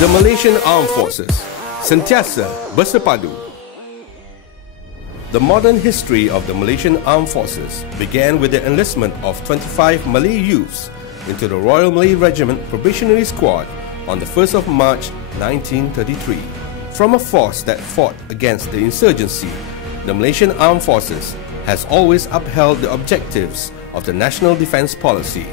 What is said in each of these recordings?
The Malaysian Armed Forces, sentiasa bersepadu. The modern history of the Malaysian Armed Forces began with the enlistment of 25 Malay youths into the Royal Malay Regiment Probationary Squad on the 1st of March 1933. From a force that fought against the insurgency, the Malaysian Armed Forces has always upheld the objectives of the National Defence Policy,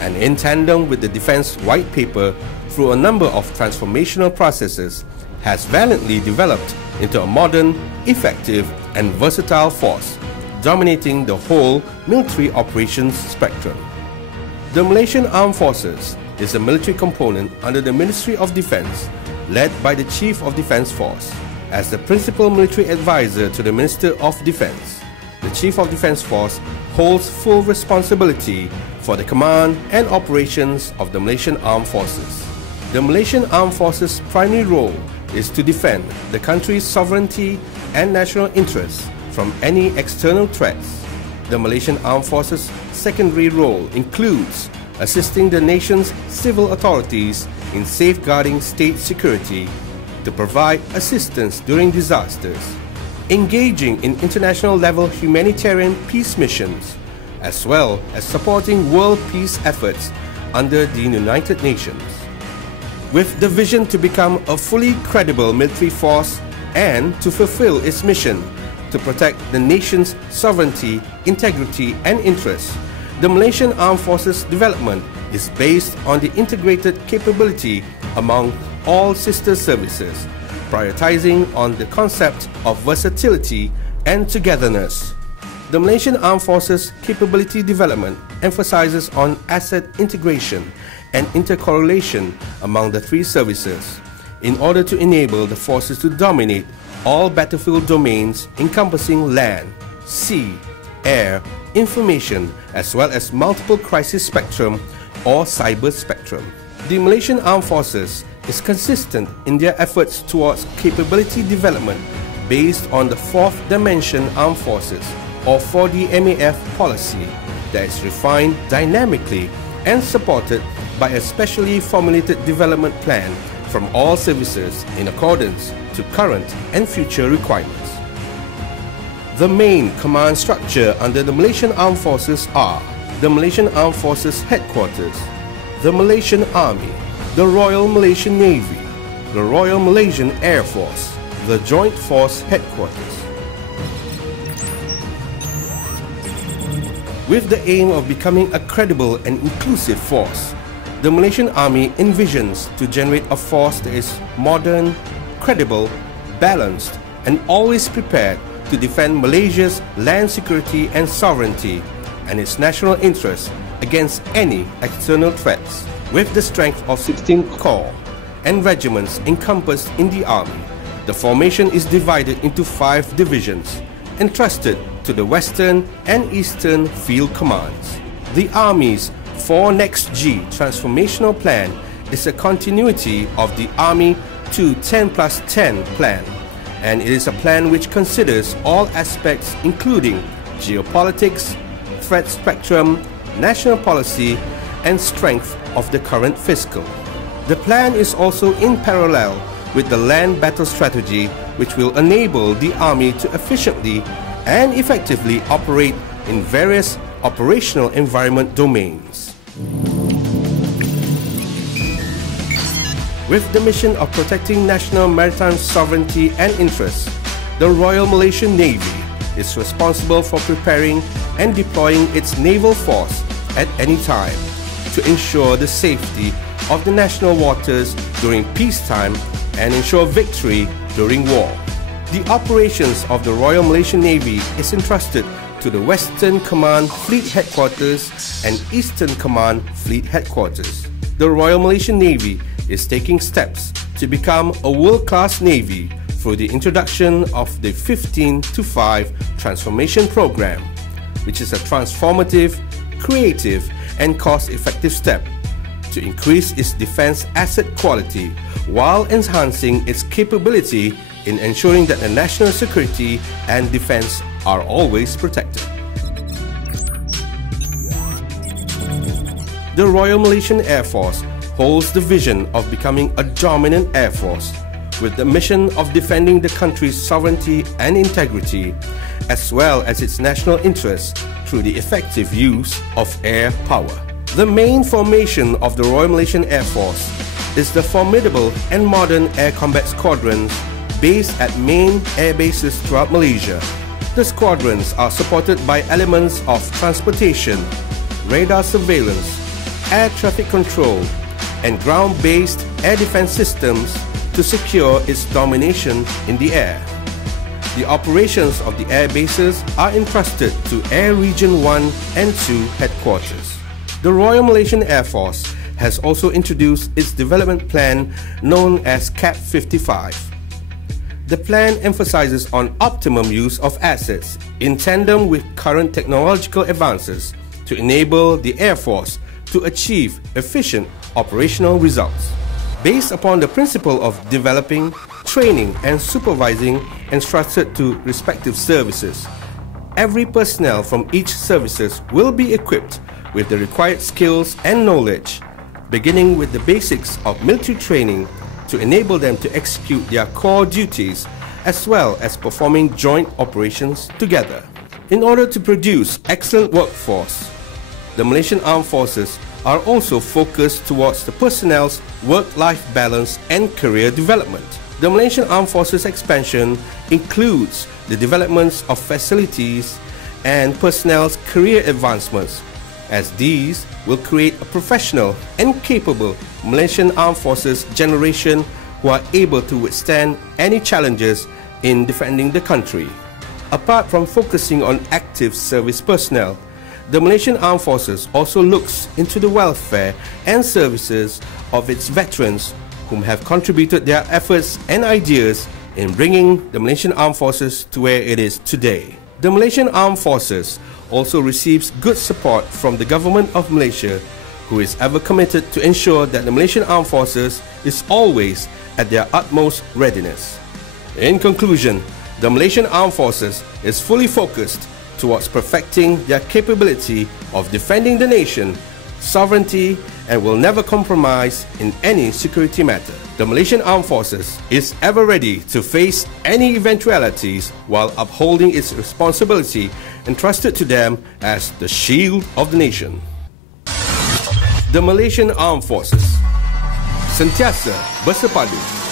and in tandem with the Defence White Paper, through a number of transformational processes, has valiantly developed into a modern, effective and versatile force, dominating the whole military operations spectrum. The Malaysian Armed Forces is a military component under the Ministry of Defence, led by the Chief of Defence Force. As the principal military advisor to the Minister of Defence, the Chief of Defence Force holds full responsibility for the command and operations of the Malaysian Armed Forces. The Malaysian Armed Forces' primary role is to defend the country's sovereignty and national interests from any external threats. The Malaysian Armed Forces' secondary role includes assisting the nation's civil authorities in safeguarding state security, to provide assistance during disasters, engaging in international-level humanitarian peace missions, as well as supporting world peace efforts under the United Nations. With the vision to become a fully credible military force and to fulfill its mission to protect the nation's sovereignty, integrity and interests, the Malaysian Armed Forces development is based on the integrated capability among all sister services, prioritizing on the concept of versatility and togetherness. The Malaysian Armed Forces capability development emphasizes on asset integration and intercorrelation among the three services in order to enable the forces to dominate all battlefield domains encompassing land, sea, air, information, as well as multiple crisis spectrum or cyber spectrum. The Malaysian Armed Forces is consistent in their efforts towards capability development based on the Fourth Dimension Armed Forces or 4D MAF policy that is refined dynamically and supported by a specially formulated development plan from all services in accordance to current and future requirements. The main command structure under the Malaysian Armed Forces are the Malaysian Armed Forces Headquarters, the Malaysian Army, the Royal Malaysian Navy, the Royal Malaysian Air Force, the Joint Force Headquarters. With the aim of becoming a credible and inclusive force, the Malaysian Army envisions to generate a force that is modern, credible, balanced, and always prepared to defend Malaysia's land security and sovereignty and its national interests against any external threats. With the strength of 16 corps and regiments encompassed in the Army, the formation is divided into 5 divisions, entrusted to the Western and Eastern Field Commands. The Army's 4 Next G transformational plan is a continuity of the Army 2 10+10 plan, and it is a plan which considers all aspects including geopolitics, threat spectrum, national policy, and strength of the current fiscal. The plan is also in parallel with the land battle strategy, which will enable the Army to efficiently and effectively operate in various operational environment domains. With the mission of protecting national maritime sovereignty and interests, the Royal Malaysian Navy is responsible for preparing and deploying its naval force at any time to ensure the safety of the national waters during peacetime and ensure victory during war. The operations of the Royal Malaysian Navy is entrusted to the Western Command Fleet Headquarters and Eastern Command Fleet Headquarters. The Royal Malaysian Navy is taking steps to become a world-class Navy through the introduction of the 15-5 Transformation Program, which is a transformative, creative and cost-effective step to increase its defense asset quality while enhancing its capability in ensuring that the national security and defense are always protected. The Royal Malaysian Air Force holds the vision of becoming a dominant air force with the mission of defending the country's sovereignty and integrity, as well as its national interests through the effective use of air power. The main formation of the Royal Malaysian Air Force is the formidable and modern air combat squadrons based at main air bases throughout Malaysia. The squadrons are supported by elements of transportation, radar surveillance, air traffic control, and ground-based air defense systems to secure its domination in the air. The operations of the air bases are entrusted to Air Region 1 and 2 headquarters. The Royal Malaysian Air Force has also introduced its development plan known as CAP 55. The plan emphasizes on optimum use of assets in tandem with current technological advances to enable the Air Force to achieve efficient operational results. Based upon the principle of developing, training and supervising entrusted to respective services, every personnel from each services will be equipped with the required skills and knowledge, beginning with the basics of military training to enable them to execute their core duties as well as performing joint operations together. In order to produce excellent workforce, the Malaysian Armed Forces are also focused towards the personnel's work-life balance and career development. The Malaysian Armed Forces expansion includes the developments of facilities and personnel's career advancements, as these will create a professional and capable Malaysian Armed Forces generation who are able to withstand any challenges in defending the country. Apart from focusing on active service personnel, the Malaysian Armed Forces also looks into the welfare and services of its veterans whom have contributed their efforts and ideas in bringing the Malaysian Armed Forces to where it is today. The Malaysian Armed Forces also receives good support from the Government of Malaysia, who is ever committed to ensure that the Malaysian Armed Forces is always at their utmost readiness. In conclusion, the Malaysian Armed Forces is fully focused towards perfecting their capability of defending the nation, sovereignty, and will never compromise in any security matter. The Malaysian Armed Forces is ever ready to face any eventualities while upholding its responsibility entrusted to them as the shield of the nation. The Malaysian Armed Forces sentiasa bersepadu.